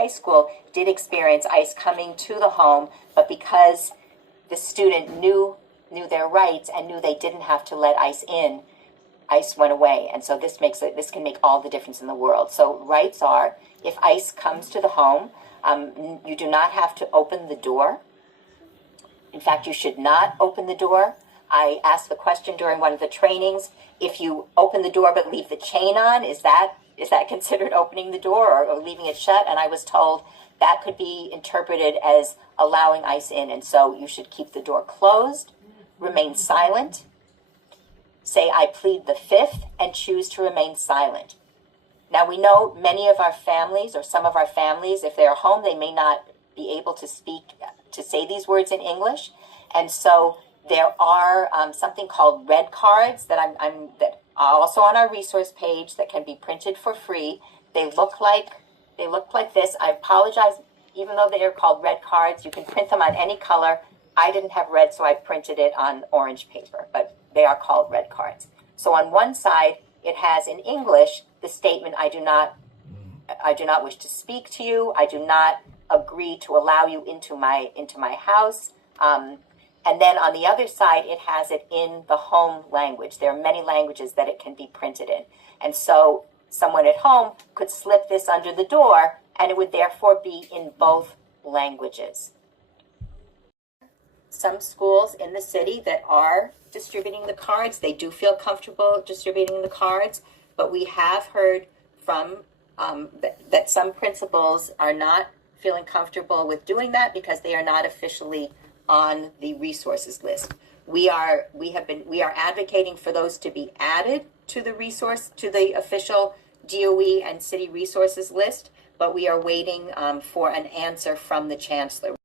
high school did experience ICE coming to the home, but because the student knew their rights and knew they didn't have to let ICE in, ICE went away. And so this can make all the difference in the world. So rights are, if ICE comes to the home, you do not have to open the door. In fact, you should not open the door. I asked the question during one of the trainings, if you open the door but leave the chain on, is that considered opening the door or leaving it shut? And I was told that could be interpreted as allowing ICE in. And so you should keep the door closed, remain silent, say, I plead the fifth, and choose to remain silent. Now, we know many of our families, or some of our families, if they're home, they may not be able to say these words in English. And so there are something called red cards that that are also on our resource page that can be printed for free. They look like this. I apologize, even though they are called red cards, you can print them on any color. I didn't have red, so I printed it on orange paper, but they are called red cards. So on one side, it has in English the statement, I do not wish to speak to you. I do not agree to allow you into my house. And then on the other side, it has it in the home language. There are many languages that it can be printed in. And so someone at home could slip this under the door, and it would therefore be in both languages. Some schools in the city that are distributing the cards, they do feel comfortable distributing the cards, but we have heard from that some principals are not feeling comfortable with doing that because they are not officially on the resources list. We are advocating for those to be added to the official DOE and city resources list, but we are waiting for an answer from the chancellor.